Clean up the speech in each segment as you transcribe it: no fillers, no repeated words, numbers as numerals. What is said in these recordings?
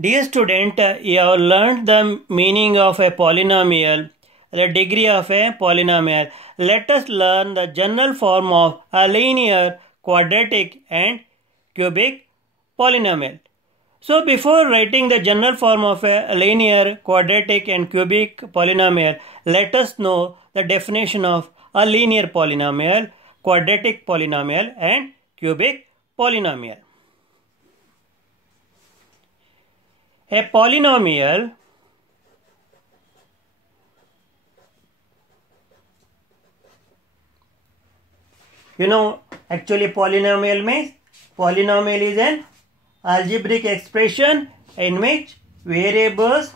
Dear student, you have learned the meaning of a polynomial, the degree of a polynomial. Let us learn the general form of a linear, quadratic and cubic polynomial. So before writing the general form of a linear, quadratic and cubic polynomial, let us know the definition of a linear polynomial, quadratic polynomial and cubic polynomial. A polynomial actually polynomial is an algebraic expression in which variables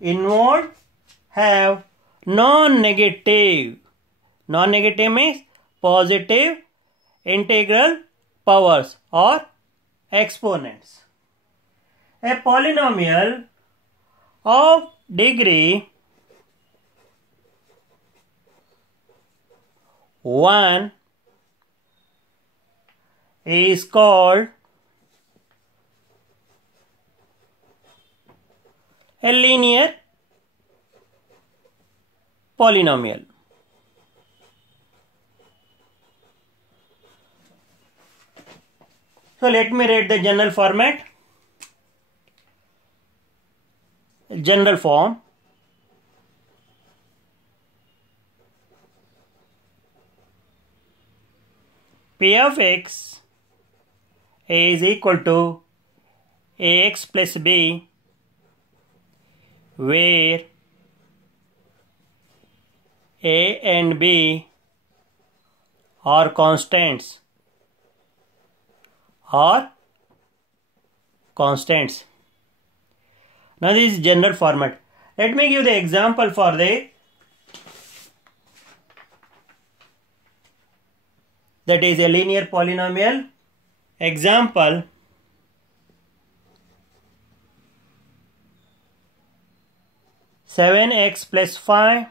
involved have non-negative. Non-negative means positive integral powers or exponents. A polynomial of degree 1 is called a linear polynomial. So let me write the general format. General form. P of x is equal to ax plus b, where a and b are constants. Now this is general format. Let me give the example for that is a linear polynomial. Example: seven x plus 5,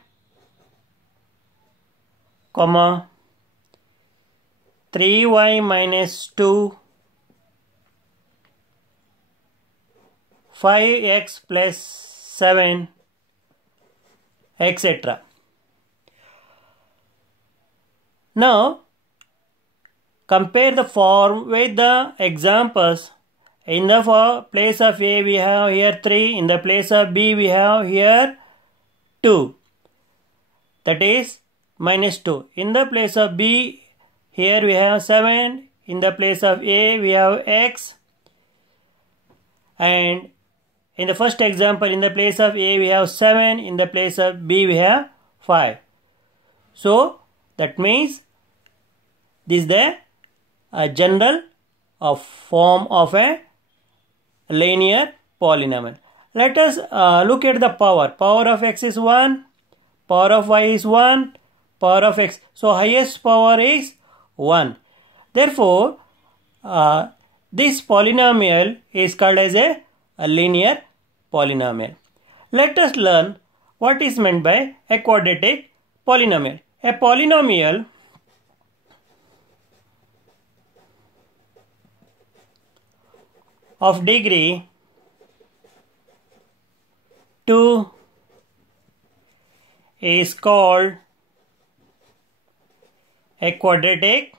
3y minus 2, 5x plus 7, etc. Now compare the form with the examples. In the place of A we have here 3, in the place of B we have here 2, that is minus 2. In the place of B here we have 7, in the place of A we have x, and in the first example in the place of A we have 7, in the place of B we have 5. So that means this is the general form of a linear polynomial. Let us look at the power. Power of x is 1, power of y is 1, power of x. So highest power is 1. Therefore, this polynomial is called as a linear polynomial. Let us learn what is meant by a quadratic polynomial. A polynomial of degree 2 is called a quadratic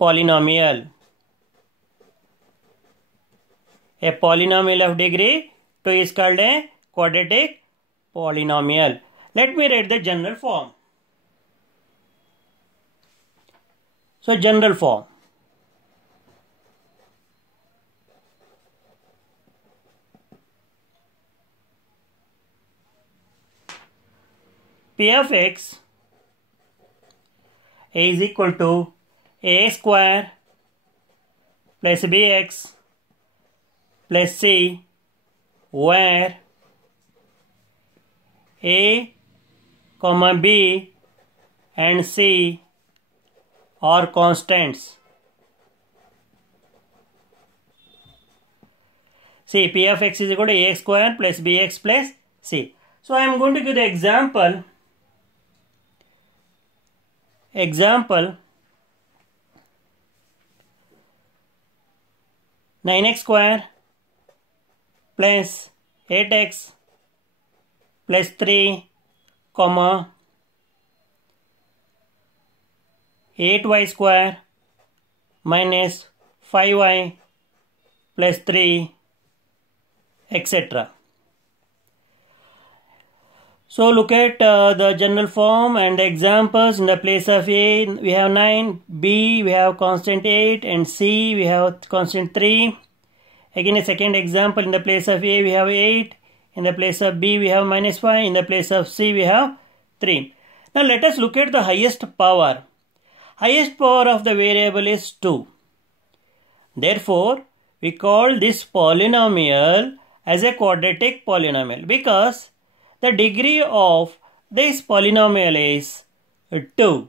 polynomial. A polynomial of degree 2 is called a quadratic polynomial. Let me write the general form. So general form. P of x is equal to a square plus bx plus c, where a, b and c are constants. See, P of x is equal to a square plus bx plus c. So I am going to give the example. 9x square plus 8x plus 3 comma 8y square minus 5y plus 3 etc. So look at the general form and the examples. In the place of A we have 9, B we have constant 8 and C we have constant 3. Again a second example, in the place of A we have 8, in the place of B we have minus 5, in the place of C we have 3. Now let us look at the highest power. Highest power of the variable is 2. Therefore we call this polynomial as a quadratic polynomial because the degree of this polynomial is 2.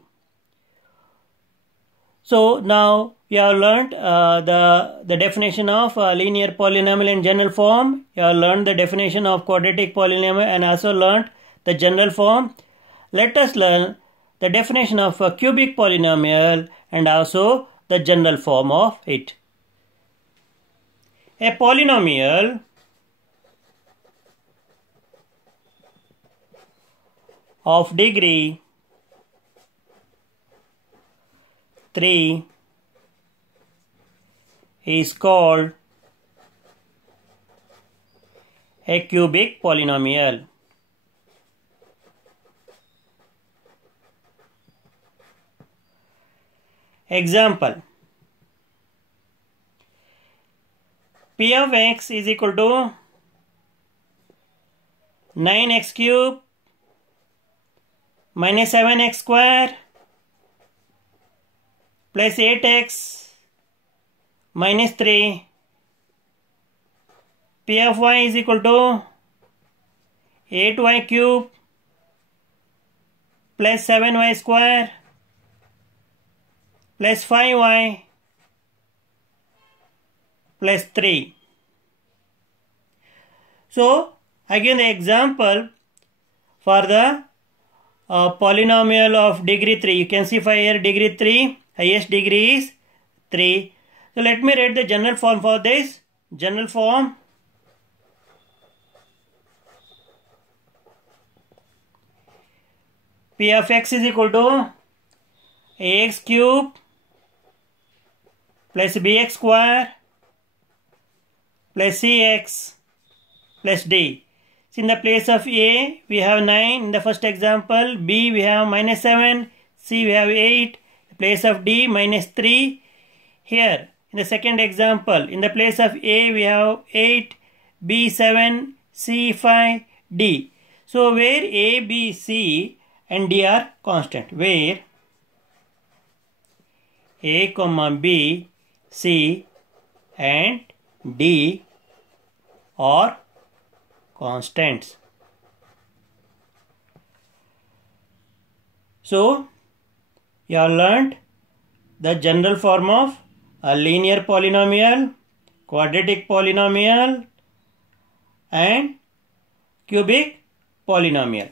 So now we have learnt the definition of linear polynomial in general form. You have learned the definition of quadratic polynomial and also learnt the general form. Let us learn the definition of a cubic polynomial and also the general form of it. A polynomial of degree 3 is called a cubic polynomial. Example: P of x is equal to 9x cube minus 7x square plus 8x minus 3. P of y is equal to 8y cube plus 7y square plus 5y plus 3. So again the example for the polynomial of degree 3. You can see here degree 3, highest degree is 3. So let me write the general form for this. General form: P of x is equal to ax cube plus bx square plus cx plus d. So in the place of A we have 9 in the first example, B we have minus 7, C we have 8, in the place of D minus 3. Here in the second example, in the place of A we have 8, B 7, C 5, D. So where A, B, C and D are constant, where A, B, C and D are constants. So you have learnt the general form of a linear polynomial, quadratic polynomial and cubic polynomial.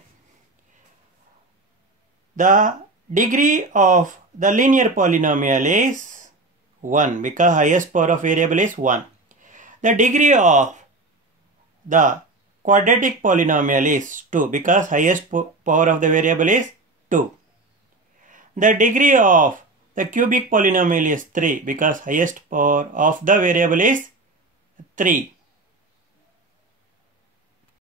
The degree of the linear polynomial is 1 because highest power of variable is 1. The degree of the quadratic polynomial is 2 because highest power of the variable is 2. The degree of the cubic polynomial is 3 because highest power of the variable is 3.